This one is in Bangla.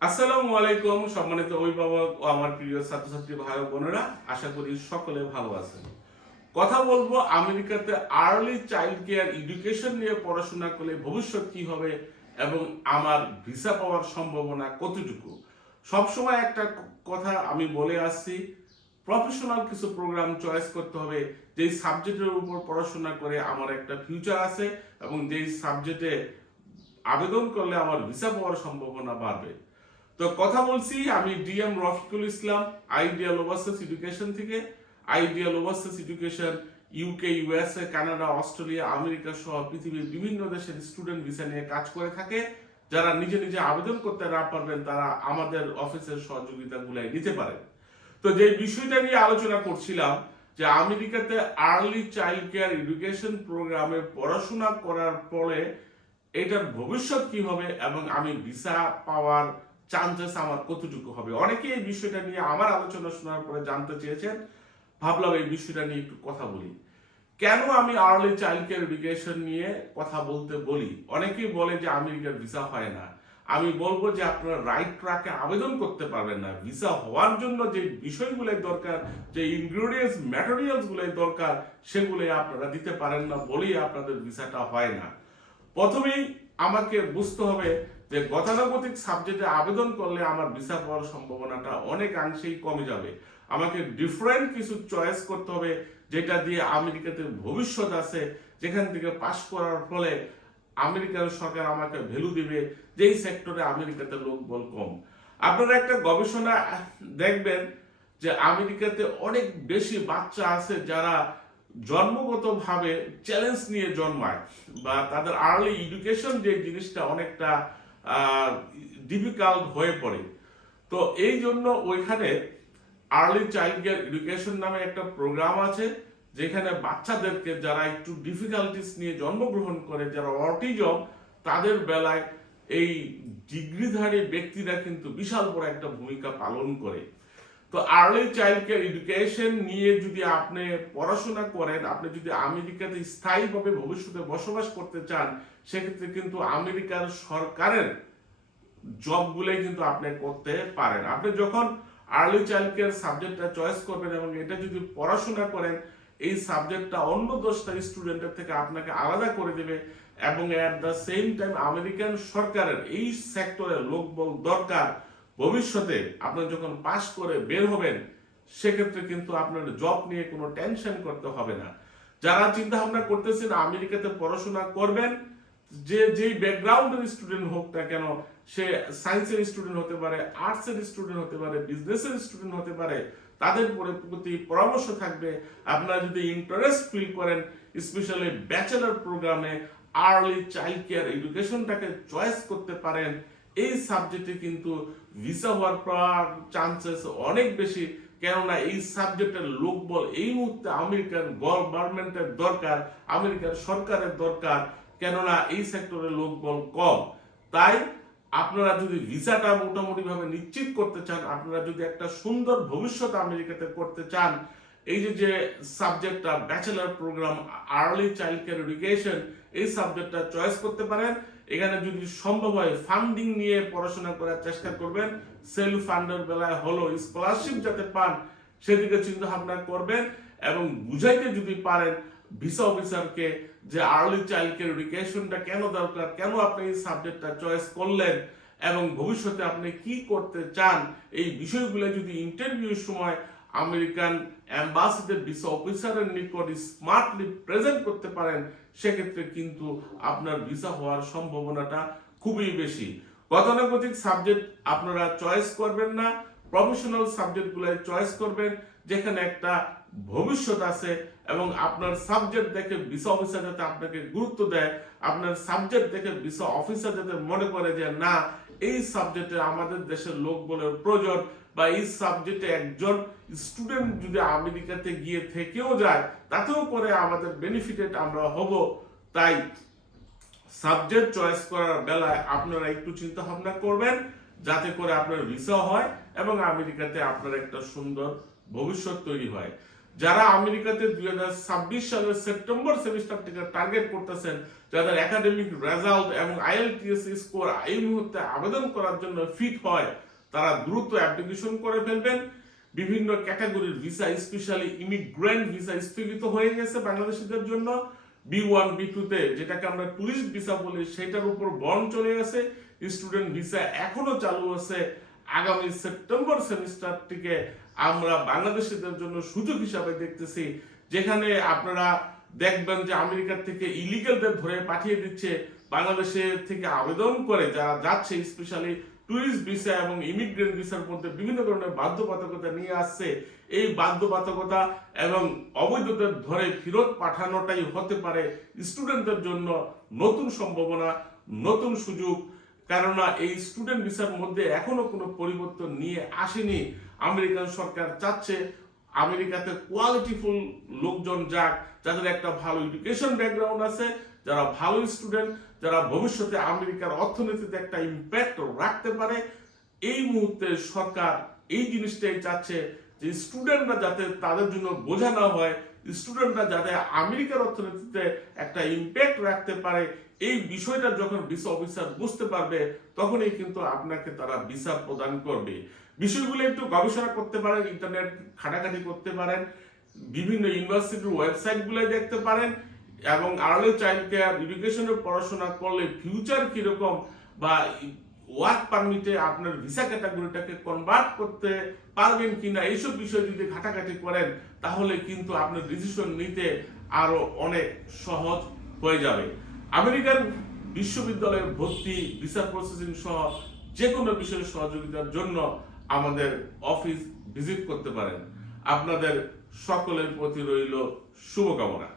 আসসালামু আলাইকুম সম্মানিত অভিভাবক ও আমার প্রিয় ছাত্রছাত্রী ভাই ও বোনেরা, আশা করি সকলে ভালো আছেন। কথা বলবো আমেরিকাতে আর্লি চাইল্ড কেয়ার এডুকেশন নিয়ে পড়াশোনা করলে ভবিষ্যৎ কি হবে এবং আমার ভিসা পাওয়ার সম্ভাবনা কতটুকু। সবসময় একটা কথা আমি বলে আসছি, প্রফেশনাল কিছু প্রোগ্রাম চয়েস করতে হবে যেই সাবজেক্টের উপর পড়াশোনা করে আমার একটা ফিউচার আছে এবং যেই সাবজেক্টে আবেদন করলে আমার ভিসা পাওয়ার সম্ভাবনা বাড়বে। তো কথা বলছি আমি DM Rafiqul Islam, ideal overseas education থেকে। Ideal overseas education UK, USA, Canada, Australia, America সহ পৃথিবীর বিভিন্ন দেশের স্টুডেন্ট ভিসা নিয়ে কাজ করে থাকে। যারা নিজে নিজে আবেদন করতে না পারবেন তারা আমাদের অফিসের সহযোগিতা গুলাই নিতে পারেন। তো যে বিষয়টা নিয়ে আলোচনা করছিলাম যে আমেরিকাতে আর্লি চাইল্ড কেয়ার এডুকেশন প্রোগ্রামে পড়াশোনা করার পরে এটার ভবিষ্যৎ কি হবে এবং আমি ভিসা পাওয়ার চান্সেস আমার কতটুকু হবে। অনেকে এই বিষয়টা নিয়ে আমার আলোচনা শোনার পরে জানতে চেয়েছেন, ভাবলাম এই বিষয়টা নিয়ে একটু কথা বলি। কেন আমি আর্লি চাইল্ড কেয়ার এডুকেশন নিয়ে কথা বলতে বলি? অনেকেই বলে যে আমেরিকার ভিসা হয় না। আমি বলবো যে আপনারা রাইট ট্র্যাকে আবেদন করতে পারবেন না। ভিসা হওয়ার জন্য যে বিষয়গুলো দরকার, যে ইনগ্রেডিয়েন্টস ম্যাটেরিয়ালস গুলো দরকার, সেগুলো আপনারা দিতে পারেন না বলেই আপনাদের ভিসাটা হয় না। প্রথমেই আমাকে বুঝতে হবে যে গতানুগতিক সাবজেক্টে আবেদন করলে আমার ভিসা পাওয়ার সম্ভাবনাটা অনেকাংশেই কমে যাবে। আমাকে ডিফারেন্ট কিছু চয়েস করতে হবে যেটা দিয়ে আমেরিকাতে ভবিষ্যৎ আছে, যেখান থেকে পাশ করার ফলে আমেরিকার সরকার আমাকে ভ্যালু দিবে, যেই সেক্টরে আমেরিকাতে লোকবল কম। আপনারা একটা গবেষণা দেখবেন যে আমেরিকাতে অনেক বেশি বাচ্চা আছে যারা জন্মগতভাবে চ্যালেঞ্জ নিয়ে জন্মায়, বা তাদের আর্লি এডুকেশন যে জিনিসটা অনেকটা ডিফিকাল্ট হয়ে পড়ে। তো এই জন্য ওইখানে আর্লি চাইল্ড কেয়ার এডুকেশন নামে একটা প্রোগ্রাম আছে, যেখানে বাচ্চাদেরকে যারা একটু ডিফিকাল্টিস নিয়ে জন্মগ্রহণ করে, যারা অটিজম, তাদের বেলায় এই ডিগ্রিধারী ব্যক্তিরা কিন্তু বিশাল বড় একটা ভূমিকা পালন করে। তো আর্লি চাইল্ড কেয়ার এডুকেশন নিয়ে যদি আপনি পড়াশোনা করেন, আপনি যদি আমেরিকাতে স্থায়ীভাবে ভবিষ্যতে বসবাস করতে চান, সেক্ষেত্রে কিন্তু আমেরিকার সরকারের জবগুলোই কিন্তু আপনি করতে পারেন। আপনি যখন আর্লি চাইল্ড কেয়ার সাবজেক্টটা চয়েস করবেন এবং এটা যদি পড়াশোনা করেন, এই সাবজেক্টটা অন্য 10টা স্টুডেন্টের থেকে আপনাকে আলাদা করে দেবে এবং at the same time American সরকারের এই সেক্টরে লোকবল দরকার। ভবিষ্যতে আপনি যখন পাশ করে বের হবেন, সেক্ষেত্রে কিন্তু আপনার জব নিয়ে কোনো টেনশন করতে হবে না। যারা চিন্তা ভাবনা করতেছেন আমেরিকাতে পড়াশোনা করবেন, যেই ব্যাকগ্রাউন্ডের স্টুডেন্ট হোক না কেন, সে সায়েন্সের স্টুডেন্ট হতে পারে, আর্টসের স্টুডেন্ট হতে পারে, বিজনেসের স্টুডেন্ট হতে পারে, তাদের প্রতি পরামর্শ থাকবে আপনারা যদি ইন্টারেস্ট ফিল করেন স্পেশালি ব্যাচেলর প্রোগ্রামে আর্লি চাইল্ড কেয়ার এডুকেশনটাকে চয়েস করতে পারেন। এই সাবজেক্টে কিন্তু ভিসা হওয়ার চান্সেস অনেক বেশি, কেননা এই সাবজেক্টের লোকবল এই মুহূর্তে আমেরিকান গভর্নমেন্টের দরকার, আমেরিকার সরকারের দরকার, কেননা এই সেক্টরে লোকবল কম। তাই আপনারা যদি ভিসাটা মোটামুটি ভাবে নিশ্চিত করতে চান, আপনারা যদি একটা সুন্দর ভবিষ্যৎ আমেরিকাতে করতে চান, এই যে সাবজেক্টটা bachelor program early child care education, এই সাবজেক্টটা চয়েস করতে পারেন। এখানে যদি সম্ভব হয় ফান্ডিং নিয়ে পড়াশোনা করার চেষ্টা করবেন। সেলফ ফান্ডের বেলায় হলো স্কলারশিপ যাতে পান সেদিকে চিন্তা ভাবনা করবেন এবং বুঝাইতে যদি পারেন ভিসা অফিসারকে যে আর্লি চাইল্ড কেয়ার এডুকেশনটা কেন দরকার, কেন আপনি এই সাবজেক্টটা চয়েস করলেন এবং ভবিষ্যতে আপনি কি করতে চান, এই বিষয়গুলো যদি ইন্টারভিউর সময় আমেরিকান অ্যাম্বাসিতে ভিসা অফিসারের নিকট স্মার্টলি প্রেজেন্ট করতে পারেন, সেক্ষেত্রে কিন্তু আপনার ভিসা হওয়ার সম্ভাবনাটা খুবই বেশি। গতানুগতিক সাবজেক্ট আপনারা চয়েস করবেন না, প্রফেশনাল সাবজেক্টগুলো চয়েস করবেন যেখানে একটা ভবিষ্যৎ আছে এবং আপনার সাবজেক্ট দেখে ভিসা অফিসার যাতে আপনাকে গুরুত্ব দেয়, আপনার সাবজেক্ট দেখে ভিসা অফিসার যাতে মনে করে যে না, এই সাবজেক্টে আমাদের দেশের লোক বলে প্রয়োজন, বা এই সাবজেক্টে একজন স্টুডেন্ট যদি আমেরিকাতে গিয়ে থেকেও যায় তাতেও করে আমাদের বেনিফিটেড আমরা হব। তাই সাবজেক্ট চয়েস করার বেলায় আপনারা একটু চিন্তা ভাবনা করবেন যাতে করে আপনার ভিসা হয় এবং আমেরিকাতে আপনার একটা সুন্দর ভবিষ্যৎ তৈরি হয়। যারা আমেরিকাতে 2026 সালের সেপ্টেম্বর সেমিস্টারটিকে টার্গেট করতেছেন, যাদের একাডেমিক রেজাল্ট এবং IELTS স্কোর এই মুহূর্তে আবেদন করার জন্য ফিট হয়, তারা দ্রুত অ্যাপ্লিকেশন করে ফেলবেন। বিভিন্ন ক্যাটাগরির ভিসা, স্পেশালি ইমিগ্রেন্ট ভিসা স্থগিত হয়ে গেছে বাংলাদেশিদের জন্য। B1 B2 তে যেটাকে আমরা টুরিস্ট ভিসা বলি, সেটার উপর বন চলে গেছে। স্টুডেন্ট ভিসা এখনো চালু আছে। আগামী সেপ্টেম্বর সেমিস্টারটিকে আমরা বাংলাদেশিদের জন্য সুযোগ হিসাবে দেখতেছি, যেখানে আপনারা দেখবেন যে আমেরিকা থেকে ইলিগালদের ধরে পাঠিয়ে দিচ্ছে, বাংলাদেশে থেকে আবেদন করে যারা যাচ্ছে, স্পেশালি টুরিস্ট ভিসা এবং ইমিগ্রেন্ট ভিসার মধ্যে বিভিন্ন ধরনের বাধ্যবাধকতা নিয়ে আসছে। এই বাধ্যবাধকতা এবং অবৈধদের ধরে ফেরত পাঠানোটাই হতে পারে স্টুডেন্টদের জন্য নতুন সম্ভাবনা, নতুন সুযোগ। কেননা এই স্টুডেন্ট ভিসার মধ্যে এখনো কোনো পরিবর্তন নিয়ে আসেনি। আমেরিকান সরকার চাচ্ছে আমেরিকাতে কোয়ালিটিফুল লোকজন যাক, যাদের একটা ভালো এডুকেশন ব্যাকগ্রাউন্ড আছে, যারা ভালো স্টুডেন্ট, যারা ভবিষ্যতে আমেরিকার অর্থনীতিতে একটা ইম্প্যাক্ট রাখতে পারে। এই মুহূর্তে সরকার এই জিনিসটাই চাচ্ছে যে স্টুডেন্টরা যাতে তাদের জন্য বোঝা না হয়, স্টুডেন্টরা যাতে আমেরিকার অর্থনীতিতে একটা ইম্প্যাক্ট রাখতে পারে। এই বিষয়টা যখন ভিসা অফিসার বুঝতে পারবে, তখনই কিন্তু আপনাকে তারা ভিসা প্রদান করবে। বিষয়গুলো একটু গবেষণা করতে পারেন, ইন্টারনেট ঘাটাঘাটি করতে পারেন, বিভিন্ন ইউনিভার্সিটির ওয়েবসাইটগুলো দেখতে পারেন, এবং আর্লি চাইল্ড কেয়ার এডুকেশনের পড়াশোনা করলে ফিউচার কিরকম, বা ওয়ার্ক পারমিটে আপনার ভিসা ক্যাটাগরিটাকে কনভার্ট করতে পারবেন কিনা, এইসব বিষয় যদি ঘাটাঘাটি করেন, তাহলে কিন্তু আপনার ডিসিশন নিতে আরো অনেক সহজ হয়ে যাবে। আমেরিকান বিশ্ববিদ্যালয়ে ভর্তি, ভিসা প্রসেসিং সহ যে কোনো বিষয়ে সহযোগিতার জন্য আমাদের অফিস ভিজিট করতে পারেন। আপনাদের সকলের প্রতি রইল শুভকামনা।